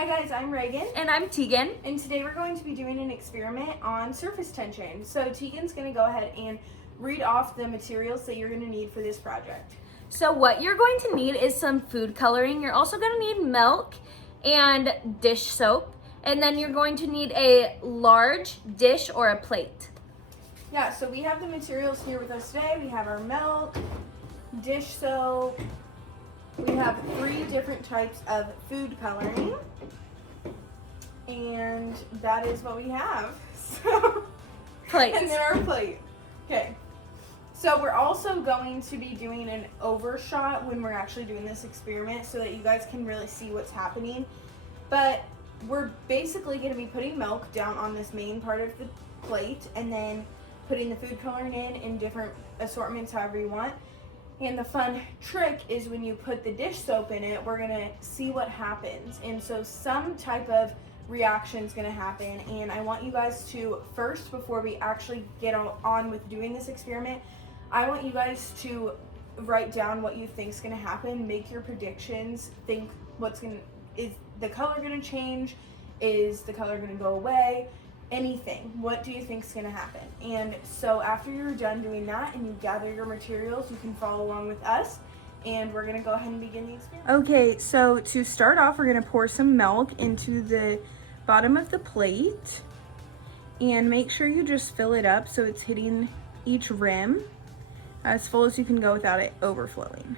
Hi guys, I'm Reagan. And I'm Tegan. And today we're going to be doing an experiment on surface tension. So Tegan's going to go ahead and read off the materials that you're going to need for this project. So what you're going to need is some food coloring. You're also going to need milk and dish soap. And then you're going to need a large dish or a plate. Yeah, so we have the materials here with us today. We have our milk, dish soap. We have 3 different types of food coloring. And that is what we have. So, Plate. and then our plate. Okay. So we're also going to be doing an overshot when we're actually doing this experiment so that you guys can really see what's happening. But we're basically going to be putting milk down on this main part of the plate and then putting the food coloring in different assortments, however you want. And the fun trick is when you put the dish soap in it, we're going to see what happens. And so some type of reaction is going to happen. And I want you guys to first, before we actually get on with doing this experiment, I want you guys to write down what you think is going to happen, make your predictions, think is the color going to change, is the color going to go away, anything. What do you think is going to happen? And so after you're done doing that and you gather your materials, you can follow along with us and we're going to go ahead and begin the experiment. Okay, so to start off, we're going to pour some milk into the bottom of the plate and make sure you just fill it up so it's hitting each rim as full as you can go without it overflowing.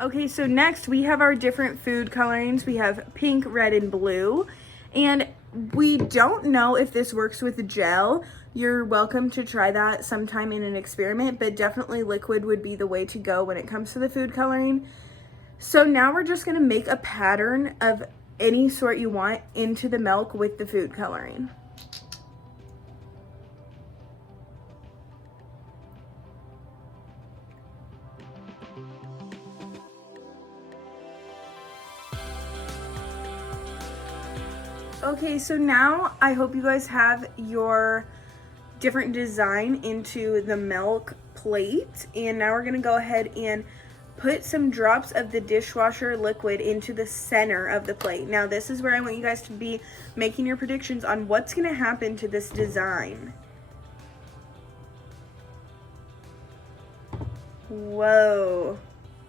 Okay, so next we have our different food colorings. We have pink, red, and blue. And we don't know if this works with gel. You're welcome to try that sometime in an experiment, but definitely liquid would be the way to go when it comes to the food coloring. So now we're just gonna make a pattern of any sort you want into the milk with the food coloring. Okay, so now I hope you guys have your different design into the milk plate. And now we're gonna go ahead and put some drops of the dishwasher liquid into the center of the plate. Now this is where I want you guys to be making your predictions on what's gonna happen to this design. Whoa.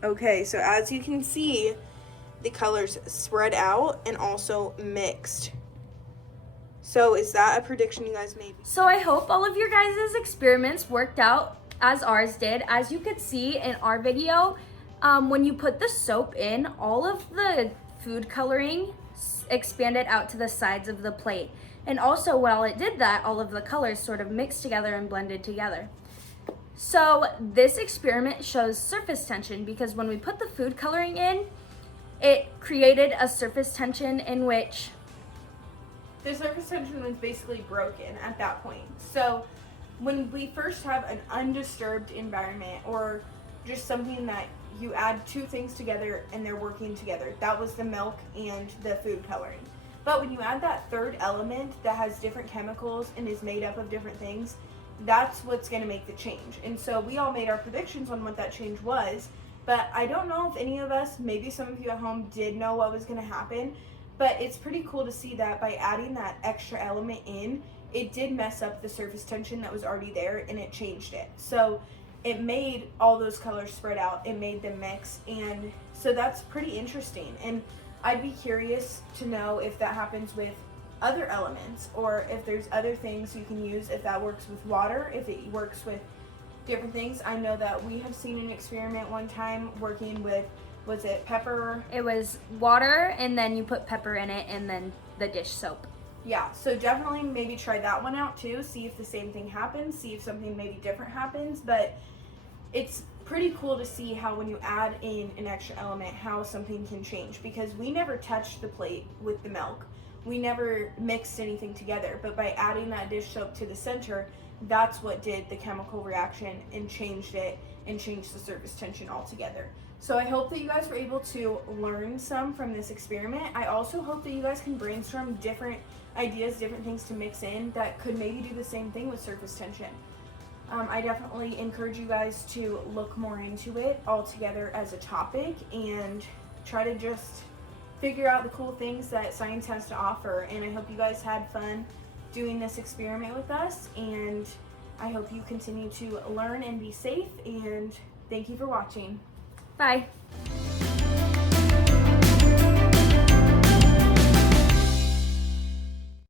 Okay, so as you can see, the colors spread out and also mixed. So is that a prediction you guys made? So I hope all of your guys' experiments worked out as ours did. As you could see in our video, when you put the soap in, all of the food coloring expanded out to the sides of the plate. And also while it did that, all of the colors sort of mixed together and blended together. So this experiment shows surface tension because when we put the food coloring in, it created a surface tension in which the surface tension was basically broken at that point. So when we first have an undisturbed environment or just something that you add 2 things together and they're working together, that was the milk and the food coloring. But when you add that third element that has different chemicals and is made up of different things, that's what's going to make the change. And so we all made our predictions on what that change was, but I don't know if any of us, maybe some of you at home did know what was going to happen. But it's pretty cool to see that by adding that extra element in, it did mess up the surface tension that was already there and it changed it. So it made all those colors spread out, it made them mix, and so that's pretty interesting. And I'd be curious to know if that happens with other elements or if there's other things you can use, if that works with water, if it works with different things. I know that we have seen an experiment one time working with, was it pepper? it was water and then you put pepper in it and then the dish soap. Yeah, so definitely maybe try that one out too. See if the same thing happens, see if something maybe different happens. But it's pretty cool to see how when you add in an extra element, how something can change. Because we never touched the plate with the milk. We never mixed anything together. But by adding that dish soap to the center, that's what did the chemical reaction and changed it and changed the surface tension altogether. So I hope that you guys were able to learn some from this experiment. I also hope that you guys can brainstorm different ideas, different things to mix in that could maybe do the same thing with surface tension. I definitely encourage you guys to look more into it all together as a topic and try to just figure out the cool things that science has to offer. And I hope you guys had fun doing this experiment with us, and I hope you continue to learn and be safe, and thank you for watching. Bye.